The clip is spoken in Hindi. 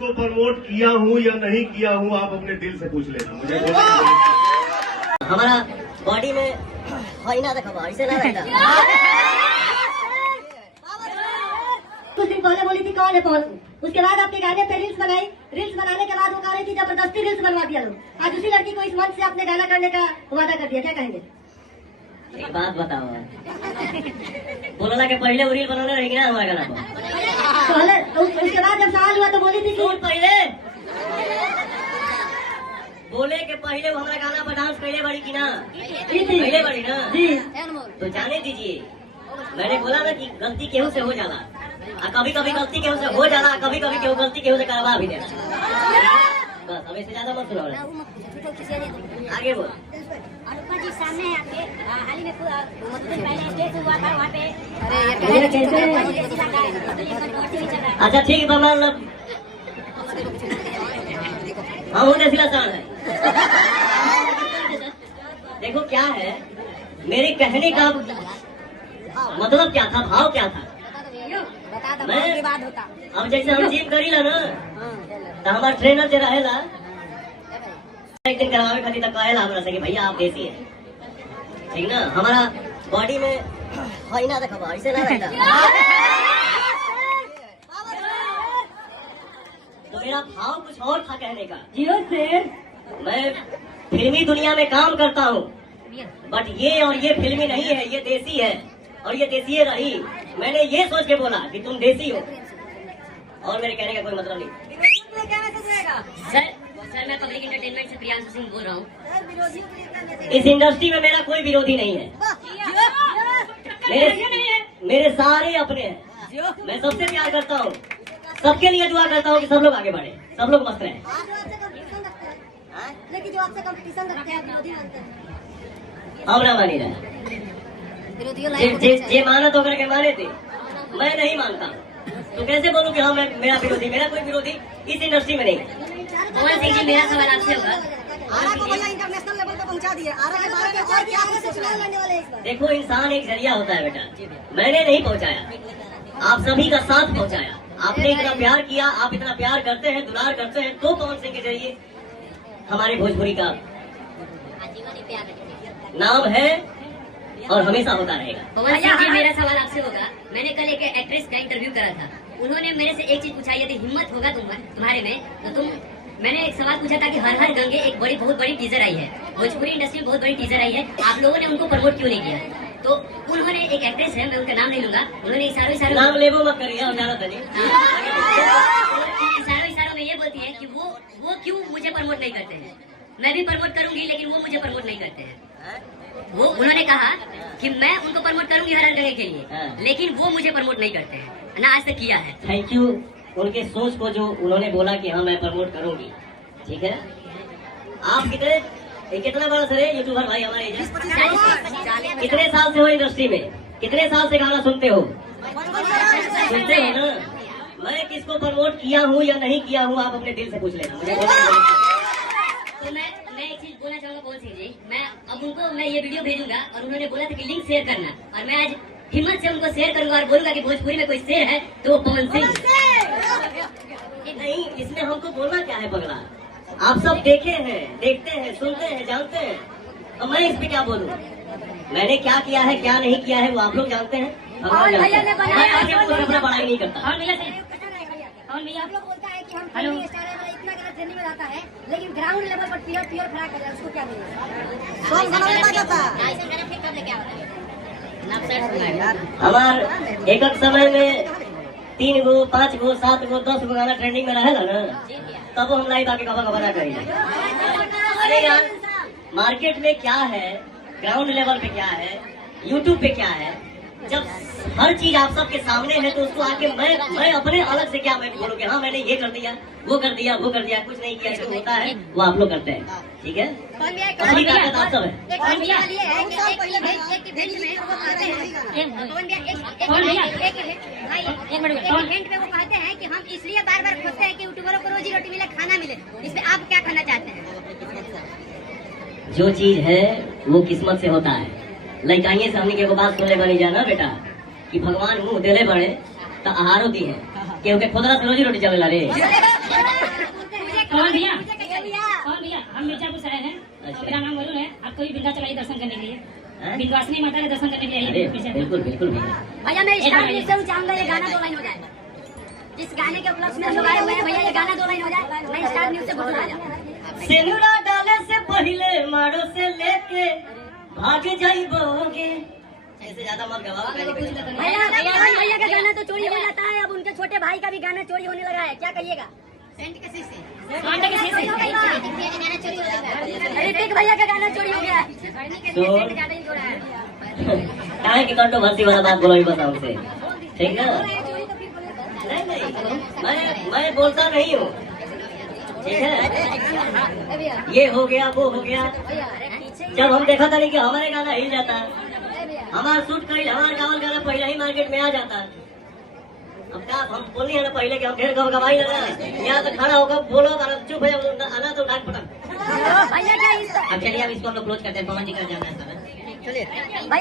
किसको प्रमोट किया हूँ या नहीं किया हूँ, आप अपने दिल से पूछ लेना मुझे। हमारा बॉडी में होई ना देखो ऐसे ना रहता। कुछ दिन पहले बोली थी कौन है पवन, उसके बाद आपके गाने पे रील्स बनाई, रील्स बनाने के बाद वो कह रही थी जबरदस्ती रील्स बनवा दिया लोग। आज उसी लड़की को इस मंच से आपने गाना करने का वादा कर दिया, क्या कहेंगे? एक बात बताओ, बोलना के पहले रील बनाने रहेगी ना हमारा गाना को। पहले उसके बाद जब सवाल हुआ तो बोली थी कि पहले बोले के पहले वो हमारा गाना पर डांस पहले बड़ी की ना, पहले बड़ी ना जी, तो जाने दीजिए। मैंने बोला ना कि गलती केहू से हो जाला, कभी कभी गलती केहू से हो जाला, कभी कभी केहू गलती केहू से करवा भी देना। बस अब इससे ज्यादा मत सुनाओ, आगे बोल। जी सामने आके हाल ही में पहले स्टेज हुआ था वहाँ पे। अच्छा ठीक है, मतलब हाँ वो जैसी लसान है। देखो क्या है, मेरे कहने का मतलब क्या था, भाव क्या था। मैं अब जैसे हम जिम करी ला ना, तो हमारा ट्रेनर जो रहेला एक दिन करावे खातिर तक कहेला हमरा से कि भैया आप देसी है, ठीक ना। हमारा बॉडी में होई ना देखो ऐसे ना रहता। तो मेरा भाव कुछ और था कहने का। जियो शेर, मैं फिल्मी दुनिया में काम करता हूँ, बट ये और ये फिल्मी नहीं है, ये देसी है और ये देसी रही। मैंने ये सोच के बोला कि तुम देसी हो, और मेरे कहने का कोई मतलब नहीं। सर मैं पब्लिक एंटरटेनमेंट से प्रियांशु सिंह बोल रहा हूँ। इस इंडस्ट्री में मेरा कोई विरोधी नहीं है, मेरे सारे अपने हैं। मैं सबसे प्यार करता हूँ, सबके लिए दुआ करता हूँ कि सब लोग आगे बढ़े, सब लोग मस्त रहें। लेकिन जो आपसे कंपटीशन रखते हैं विरोधी मानते हैं। हम ना मानी रहे, जे माना तो करके माने थे, मैं नहीं मानता, तो कैसे बोलूं कि हाँ मेरा विरोधी, मेरा कोई विरोधी इस इंडस्ट्री में नहीं। पवन सिंह जी मेरा सवाल आपसे होगा, इंटरनेशनल लेवल पे पहुंचा दिए, देखो इंसान एक जरिया होता है बेटा, मैंने नहीं पहुंचाया, आप सभी का साथ पहुंचाया। आपने इतना प्यार किया, आप इतना प्यार करते हैं, दुलार करते हैं, तो पवन सिंह के जरिए हमारे भोजपुरी का नाम है और हमेशा होता रहेगा। पवन सिंह जी मेरा सवाल आपसे होगा, मैंने कल एक एक्ट्रेस का इंटरव्यू करा था, उन्होंने मेरे से एक चीज पूछा, यदि हिम्मत होगा तुम्हारे में तो मैंने एक सवाल पूछा था कि हर हर गंगे एक बहुत बड़ी टीजर आई है, भोजपुरी इंडस्ट्री में बहुत बड़ी टीजर आई है, आप लोगों ने उनको प्रमोट क्यों नहीं किया? तो उन्होंने, एक एक्ट्रेस है, मैं उनका नाम नहीं लूंगा, उन्होंने इशारों नाम लेबो मत करिए, हम जाना था नहीं। इशारों में ये बोलती है कि वो क्यों मुझे प्रमोट नहीं करते हैं, मैं भी प्रमोट करूंगी लेकिन वो मुझे प्रमोट नहीं करते हैं। वो उन्होंने कहा कि मैं उनको प्रमोट करूंगी हर हर गंगे के लिए, लेकिन वो मुझे प्रमोट नहीं करते हैं, ना आज तक किया है। थैंक यू उनके सोच को, जो उन्होंने बोला कि हाँ मैं प्रमोट करूंगी, ठीक है। आप कितना बड़ा सर है यूट्यूबर भाई हमारे, कितने साल से हो इंडस्ट्री में, कितने साल से गाना सुनते हो ना। मैं किसको प्रमोट किया हूँ या नहीं किया हूँ, आप अपने दिल से पूछ लेना मुझे। तो मैं एक चीज बोलना चाहूंगा पवन सिंह जी, मैं ये वीडियो भेजूंगा और उन्होंने बोला था कि लिंक शेयर करना, और मैं आज हिम्मत से उनको शेयर करूंगा और बोलूंगा कि भोजपुरी में कोई शेर है तो वो पवन सिंह। नहीं, इसमें हमको बोलना क्या है पगला, आप सब देखे हैं, देखते हैं, सुनते हैं, जानते हैं, तो मैं इस पे क्या बोलूं? मैंने क्या किया है क्या नहीं किया है वो आप लोग जानते हैं, भगवान जानते हैं। मैं आगे अपना बड़ाई नहीं करता। आप लोग बोलता है कि हम फिल्मी स्टार है, मतलब इतना गलत ट्रेंडिंग में रहता है, लेकिन ग्राउंड लेवल पर प्योर खड़ा कर रहा है, उसको क्या बोलेगा? हमार एक समय में 3 गो 5 गो 7 गो 10 गो गाना ट्रेंडिंग में रहेगा ना, तब हम लाइव आके कबा ना करेंगे। अरे यार मार्केट में क्या है, ग्राउंड लेवल पे क्या है, यूट्यूब पे क्या है, जब हर चीज आप सबके सामने है तो उसको आके मैं अपने अलग से क्या मैं बोलूँ कि हाँ मैंने ये कर दिया, वो कर दिया, कुछ नहीं किया, जो होता है वो आप लोग करते हैं, ठीक है। असली ताकत आप सब है। इवेंट में वो कहते हैं कि हम इसलिए बार बार खोजते हैं कि यूट्यूबरों को रोजी रोटी मिले, खाना मिले, इसमें आप क्या कहना चाहते हैं? जो चीज है वो किस्मत से होता है। लड़काइए से हमने के बात सुनने बनी जाना बेटा कि भगवान मुंह देले बड़े तो आहारो दी है, क्योंकि खुदरा से रोजी रोटी चलेला रे। कौन भैया भैया कौन भैया? हम मिर्जापुर से आए हैं अच्छा। और मेरा नाम वरुण है। आपको भी विंध्याचल आइए दर्शन करने के लिए, हैं? विंध्यवासिनी माता के दर्शन करने के लिए अरे आइए मिर्जापुर। बिल्कुल बिल्कुल भैया। भैया मैं स्टार न्यूज़ से चाहूंगा ये गाना 2 लाइन हो जाए। जिस गाने के उपलक्ष्य में हम लोग आए हुए हैं भैया ये गाना 2 लाइन हो जाए। मैं स्टार न्यूज़ से बोलूँ राजा। सेनुरा डाले से पहले मारो से लेके भाग जाइबोगे। ऐसे ज्यादा मत गवाओ। भैया भैया का गाना तो चोरी हो जाता है, अब उनके छोटे भाई का भी गाना चोरी होने लगा है, क्या कहिएगा? ऋतिक भैया का गाना चोरी हो गया है। काहे की कंट्रोवर्सी वाला बात बोलो बस हमसे, ठीक है? नहीं नहीं, मैं बोलता नहीं हूँ, ठीक है? ये हो गया वो हो गया। जब हम देखा था नहीं कि हमारे गाना हिल जाता है, हमारा सूट कहीं हमारा गाँव गाना पहले ही मार्केट में आ जाता है। अब क्या हम बोली है ना पहले कि हम ढेर गवाही लगा यहाँ तो खड़ा होकर बोलो चुप है आना तो डाक पटक। भैया क्या अब चलिए अब इसको हम लोग क्लोज करते हैं। पवन जी का जाना है। भैया